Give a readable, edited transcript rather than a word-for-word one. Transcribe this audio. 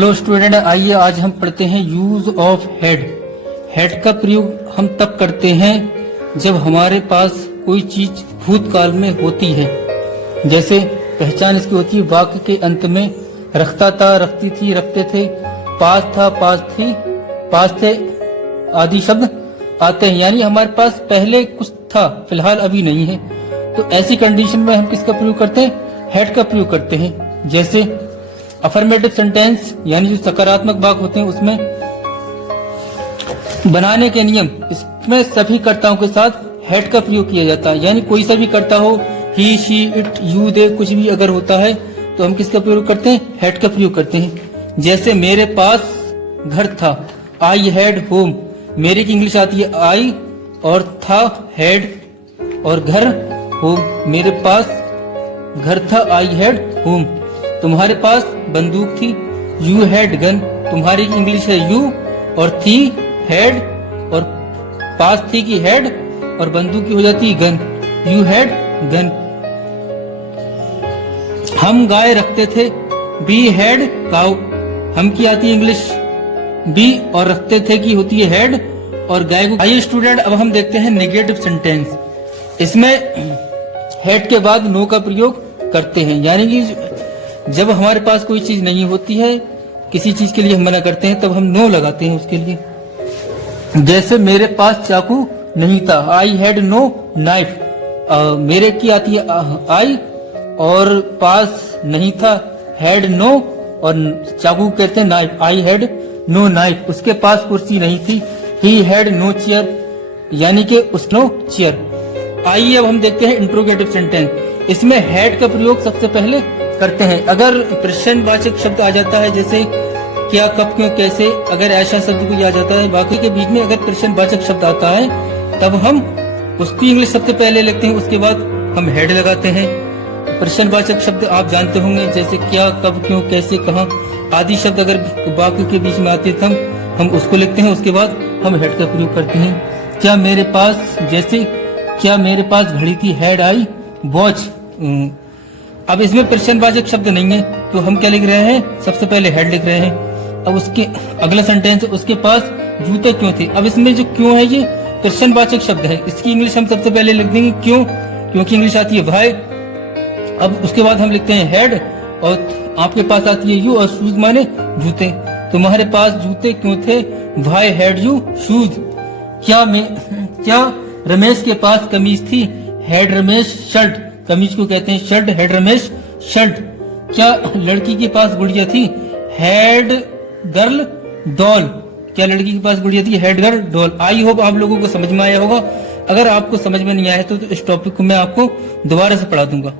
Hello student, आइए आज हम पढ़ते हैं यूज ऑफ हेड। हेड का प्रयोग हम तब करते हैं जब हमारे पास कोई चीज भूतकाल में होती है। जैसे पहचान इसकी होती है वाक्य के अंत में रखता था, रखती थी, रखते थे, पास था, पास थी, पास थे आदि शब्द आते हैं। यानी हमारे पास पहले कुछ था, फिलहाल अभी नहीं है। तो ऐसी कंडीशन में हम किसका प्रयोग करते हैं? हेड का प्रयोग करते हैं। जैसे अफर्मेटिव सेंटेंस यानी जो सकारात्मक वाक्य होते हैं उसमें बनाने के नियम, इसमें सभी कर्ताओं के साथ हेड का प्रयोग किया जाता है। यानी कोई सा भी कर्ता हो, ही, शी, इट, यू, दे, कुछ भी अगर होता है तो हम किसका प्रयोग करते हैं? हेड का प्रयोग करते हैं। जैसे मेरे पास घर था, आई हैड होम। मेरे की इंग्लिश आती है आई, और था हेड, और घर होम। मेरे पास घर था, आई हैड होम। तुम्हारे पास बंदूक थी, यू हैड गन। तुम्हारी इंग्लिश है यू, और थी हैड, और पास थी की हैड, और बंदूक की हो जाती गन, यू हैड गन। हम गाय रखते थे, बी हैड काउ। हम की आती है इंग्लिश बी, और रखते थे की होती है हेड, और गाय को। आइए स्टूडेंट, अब हम देखते हैं नेगेटिव सेंटेंस। इसमें हेड के बाद नो का प्रयोग करते हैं। यानी कि जब हमारे पास कोई चीज नहीं होती है, किसी चीज के लिए हम मना करते हैं, तब हम नो लगाते हैं उसके लिए। जैसे मेरे पास चाकू नहीं था, आई हैड नो नाइफ। मेरे की आती है आई, और पास नहीं था हैड नो, और चाकू कहते हैं knife, I had no knife. उसके पास कुर्सी नहीं थी, ही हैड नो चेयर, यानी कि उसने नो चेयर। आइए अब हम देखते हैं इंट्रोगेटिव सेंटेंस। इसमें हेड का प्रयोग सबसे पहले करते हैं। अगर प्रश्नवाचक शब्द आ जाता है, जैसे क्या, कब, क्यों, कैसे, अगर ऐसा शब्द कोई आ जाता है, बाकी के बीच में अगर प्रश्नवाचक शब्द आता है तब हम उसकी इंग्लिश सबसे पहले लिखते हैं, उसके बाद हम हेड लगाते हैं। प्रश्नवाचक शब्द आप जानते होंगे, जैसे क्या, कब, क्यों, कैसे, कहाँ आदि शब्द अगर वाक्य के बीच में आते थे हम उसको लिखते हैं, उसके बाद हम हेड का प्रयोग करते हैं। क्या मेरे पास, जैसे क्या मेरे पास घड़ी थी, हैड आई वॉच। अब इसमें प्रश्नवाचक शब्द नहीं है तो हम क्या लिख रहे हैं? सबसे पहले हेड लिख रहे हैं। अब उसके अगला सेंटेंस, उसके पास जूते क्यों थे। अब इसमें जो क्यों है ये प्रश्नवाचक शब्द है, इसकी इंग्लिश हम सबसे पहले लिख देंगे क्यों, क्योंकि इंग्लिश आती है व्हाई। अब उसके बाद हम लिखते हैं हेड, और आपके पास आती है यू, और शूज माने जूते। तुम्हारे पास जूते क्यों थे, व्हाई हैड यू शूज। क्या रमेश के पास कमीज थी, हैड रमेश शर्ट। कमीज को कहते हैं शर्ट, हैड रमेश शर्ट। क्या लड़की के पास गुड़िया थी, हैड गर्ल डॉल। क्या लड़की के पास गुड़िया थी, had girl doll. I hope आप लोगों को समझ में आया होगा। अगर आपको समझ में नहीं आया तो इस टॉपिक को मैं आपको दोबारा से पढ़ा दूंगा।